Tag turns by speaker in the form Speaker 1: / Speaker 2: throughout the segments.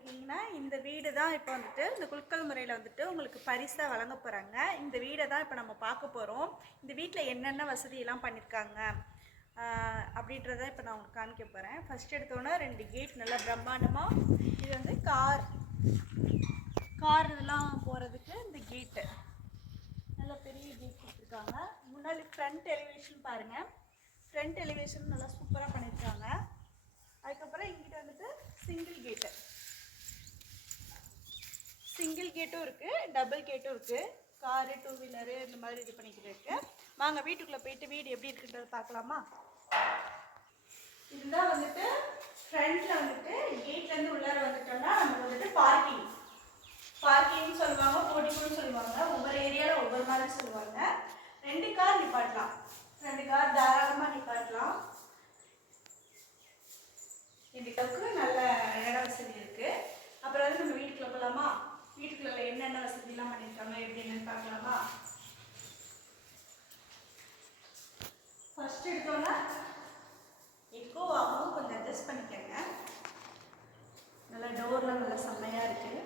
Speaker 1: இல்லைன்னா இந்த வீடு தான் இப்போ வந்துட்டு இந்த குலுக்கல் முறையில் வந்துட்டு உங்களுக்கு பரிசாக வழங்க போகிறாங்க இந்த வீடை தான் இப்போ நம்ம பார்க்க போகிறோம் இந்த வீட்டில் என்னென்ன வசதியெல்லாம் பண்ணியிருக்காங்க அப்படின்றத இப்போ நான் உங்களுக்கு காமிக்க போகிறேன் ஃபஸ்ட் எடுத்தோன்னே ரெண்டு கேட் நல்லா பிரம்மாண்டமாக இது வந்து கார். கார் இதெல்லாம் போகிறதுக்கு இந்த கேட்டு நல்ல பெரிய கேட் கொடுத்துருக்காங்க. முன்னாடி ஃப்ரண்ட் எலிவேஷன் பாருங்கள் ஃப்ரண்ட் எலிவேஷன் நல்லா சூப்பராக பண்ணியிருக்காங்க அதுக்கப்புறம் இங்கிட்ட வந்துட்டு சிங்கிள் கேட்டு சிங்கிள் கேட்டும் இருக்குது டபுள் கேட்டும் இருக்குது காரு டூ வீலரு இந்த மாதிரி இது பண்ணிக்கிட்டு இருக்கு. வாங்க வீட்டுக்குள்ளே போயிட்டு வீடு எப்படி இருக்குன்றத பார்க்கலாமா? இதுதான் வந்துட்டு ஃப்ரண்ட்டில் வந்துட்டு கேட்லேருந்து உள்ளார வந்துட்டோம்னா நமக்கு வந்துட்டு பார்க்கிங் பார்க்கிங்னு சொல்லுவாங்க போட்டிக்குன்னு சொல்லுவாங்க. ஒவ்வொரு ஏரியாவில் ஒவ்வொரு மாதிரி சொல்லுவாங்க. ரெண்டு கார் நிப்பாட்டலாம் ரெண்டு கார் தாராளமாக நிப்பாட்டலாம் இதுக்கு நல்ல இட வசதி இருக்கு அப்புறம் வந்து நம்ம வீட்டுக்குள்ள போகலாமா வீட்டுக்குள்ள என்னென்ன வசதிலாம் பண்ணியிருக்காங்க எப்படி என்னன்னு பார்க்கலாமா ஃபர்ஸ்ட் எடுத்தோன்னா எக்கோ டெஸ்ட் பண்ணிக்கோங்க. நல்லா டோர்லாம் நல்லா செம்மையாக இருக்குது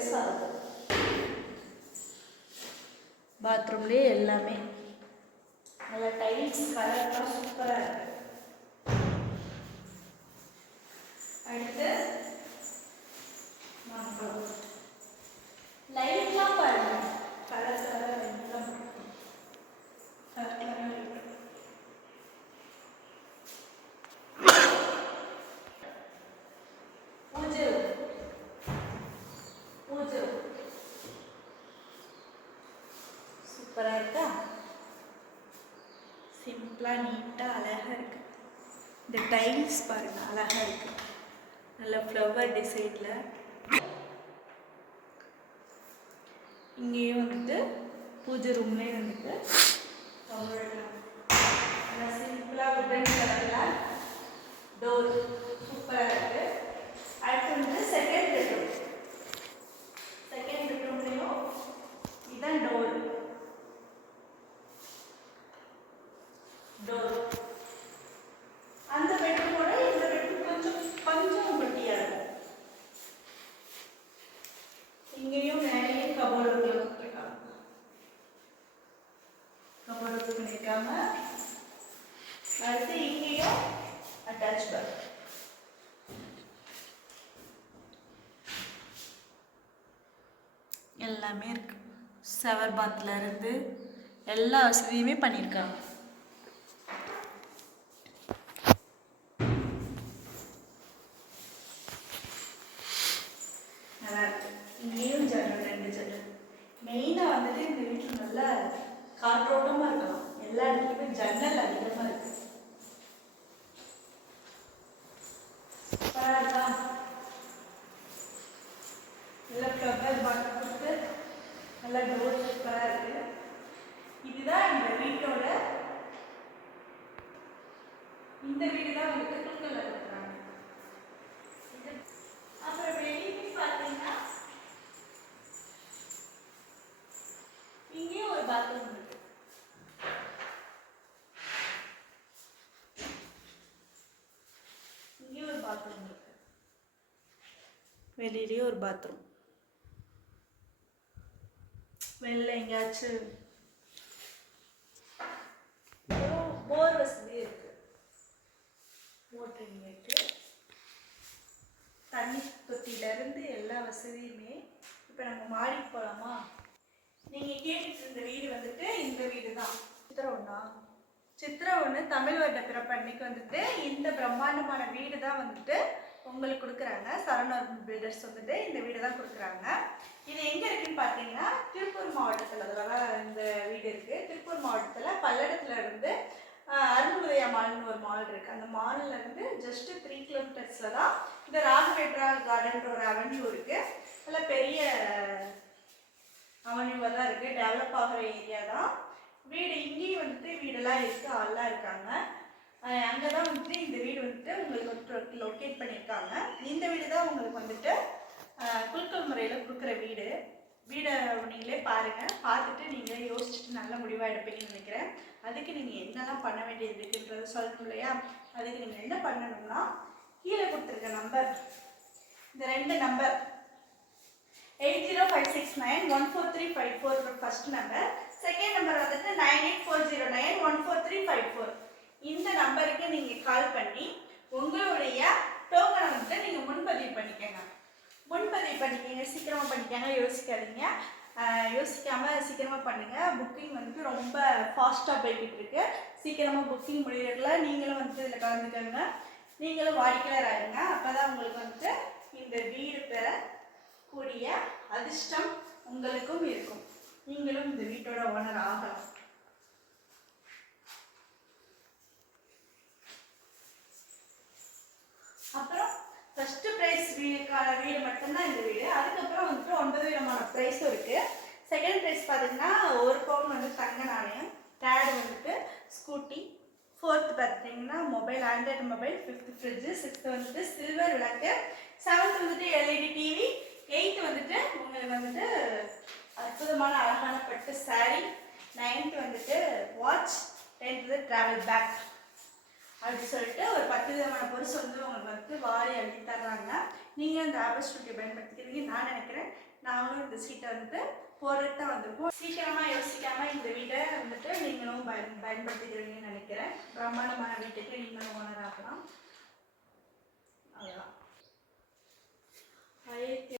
Speaker 1: பெருசாக இருக்கும் பாத்ரூம்லேயே எல்லாமே நல்ல டைல்ஸ் கலர்லாம் சூப்பராக இருக்கு. அடுத்து மாம்பழம் சிம்பிளாக நீட்டாக அழகாக இருக்குது இந்த டைல்ஸ் பாருங்கள் அழகாக இருக்குது நல்ல ஃப்ளவர் டிசைனில் இங்கேயும் வந்துட்டு பூஜை ரூம்லேயும் வந்துட்டு சிம்பிளாக உடன் கலரில் டோர் சூப்பராக இருக்கு அடுத்து வந்து செகண்ட் பெட்ரூம் செகண்ட் பெட்ரூம்லேயும் இதுதான் டோர் டோர் அந்த பெட்ரூமோட இந்த பெட்ரூம் கொஞ்சம் கொஞ்சம் குட்டியாக இருக்கும் இங்கேயும் மேலேயும் கபோர்டு கொடுத்துருக்காங்க பண்ணியிருக்காங்க அடுத்து இங்கேயும் அட்டாச் பேக் எல்லாமே இருக்கு. செவர் பாத்ல இருந்து எல்லா வசதியுமே பண்ணியிருக்காங்க நல்லா இங்கேயும் ஜன்னல் ரெண்டு ஜன்னல். மெயினாக வந்துட்டு இந்த வீட்டில் நல்ல காற்றோட்டமாக இருக்கலாம். எல்லா இடத்துலையுமே ஜன்னல் அதிகமாக இருக்குது சூப்பரா இருக்கா? நல்ல ஃப்ளவர் பாட்டம் கொடுத்து நல்ல டோர் சூப்பராக இருக்கு இதுதான் இந்த வீட்டோட இந்த வீடு தான் வந்துட்டு இருக்கிறாங்க அப்புறம் வெளியே பார்த்தீங்கன்னா இங்கேயும் ஒரு பாத்ரூம் இருக்கு. இங்கேயும் ஒரு பாத்ரூம் இருக்கு. வெளியிலயும் ஒரு பாத்ரூம் வெளில எங்கேயாச்சும் போர் வசதி இருக்கு. மோட்டர் தண்ணி தொட்டியிலேருந்து எல்லா வசதியுமே இப்போ நம்ம மாடிக்கு போகலாமா நீங்கள் கேட்டுட்டு இருந்த வீடு வந்துட்டு இந்த வீடு தான் சித்திர ஒன்றா சித்திர ஒன்று தமிழ் வருட பிறப்பு அன்னைக்கு வந்துட்டு இந்த பிரம்மாண்டமான வீடு தான் வந்துட்டு உங்களுக்கு கொடுக்குறாங்க. சரணர் பில்டர்ஸ் வந்துட்டு இந்த வீடு தான் கொடுக்குறாங்க. இது எங்கே இருக்குன்னு பார்த்தீங்கன்னா திருப்பூர் மாவட்டத்தில் தான் இந்த வீடு இருக்குது திருப்பூர் மாவட்டத்தில் பல்லடத்துல இருந்து ஆஹ், மால்னு ஒரு மால் இருக்குது அந்த மாலில் இருந்து ஜஸ்ட்டு த்ரீ கிலோமீட்டர்ஸில் தான் இந்த ராகவேட்ரா கார்டன்ற ஒரு அவென்யூ இருக்குது நல்ல பெரிய அவென்யூவாக தான் இருக்குது டெவலப் ஆகிற ஏரியா தான். வீடு இங்கேயும் வந்துட்டு வீடெல்லாம் இருக்குது ஆள்லாம் இருக்காங்க. அங்கே தான் வந்துட்டு இந்த வீடு வந்துட்டு உங்களுக்கு லொக்கேட் பண்ணியிருக்காங்க. இந்த வீடு தான் உங்களுக்கு வந்துட்டு ஆஹ், குலுக்கல் முறையில் கொடுக்குற வீடு. வீடை நீங்களே பாருங்கள் பார்த்துட்டு நீங்களே யோசிச்சுட்டு நல்ல முடிவாக எடுப்பீங்கன்னு நினைக்கிறேன். அதுக்கு நீங்கள் என்னெல்லாம் பண்ண வேண்டியது இருக்குன்றதை சொல்லணும் இல்லையா? அதுக்கு நீங்கள் என்ன பண்ணணும்னா கீழே கொடுத்துருக்க நம்பர் இந்த ரெண்டு number eight zero five six nine one four three five four first number second number வந்துட்டு nine eight four zero nine one four three five four இந்த நம்பருக்கு நீங்கள் கால் பண்ணி உங்களுடைய டோக்கனை வந்துட்டு நீங்கள் முன்பதிவு பண்ணிக்கங்க. முன்பதிவு பண்ணிக்கங்க சீக்கிரமாக பண்ணிக்கங்க யோசிக்காதீங்க. யோசிக்காமல் சீக்கிரமாக பண்ணுங்கள் புக்கிங் வந்துட்டு ரொம்ப ஃபாஸ்ட்டாக போய்கிட்டு இருக்கு. சீக்கிரமாக புக்கிங் முடியறதுல நீங்களும் வந்துட்டு இதில் கலந்துக்கோங்க. நீங்களும் வாடிக்கையாளர் ஆயிருங்க அப்போ தான் உங்களுக்கு வந்துட்டு இந்த வீடு பெற கூடிய அதிர்ஷ்டம் உங்களுக்கும் இருக்கும். நீங்களும் இந்த வீட்டோட ஓனர் ஆகலாம். அப்புறம் ஃபஸ்ட்டு ப்ரைஸ் வீடுக்கான வீடு மட்டும்தான் இந்த வீடு. அதுக்கப்புறம் ஒன்பது விதமான ப்ரைஸும் இருக்குது செகண்ட் ப்ரைஸ் பார்த்தீங்கன்னா ஒரு பவுன் வந்து தங்க நாணயம் தேர்டு வந்துட்டு ஸ்கூட்டி ஃபோர்த்து பார்த்தீங்கன்னா mobile android mobile fifth fridge sixth வந்துட்டு சில்வர் விளக்கு செவன்த் வந்துட்டு எல்இடி டிவி எயித்து வந்துட்டு உங்களுக்கு வந்துட்டு அற்புதமான அழகான பட்டு சாரீ நைன்த்து வந்துட்டு வாட்ச் டென்த்து வந்து ட்ராவல் பேக் அப்படி சொல்லிட்டு ஒரு பத்து விதமான பொருள் வந்து உங்களுக்கு வந்து வாரி அள்ளி தர்றாங்க. நீங்கள் அந்த ஆப்பர்ச்சுனிட்டியை பயன்படுத்திக்கிறீங்க நான் நினைக்கிறேன். நாங்களும் இந்த சீட்டை வந்துட்டு போடுறது தான் வந்திருக்கோம் சீக்கிரமாக யோசிக்காமல் இந்த வீட்டை வந்துட்டு நீங்களும் பயன் பயன்படுத்திக்கிறீங்கன்னு நினைக்கிறேன். பிரம்மாண்டமான வீட்டுக்கு நீங்களும் ஓனர் ஆகலாம் அவ்வளோதான்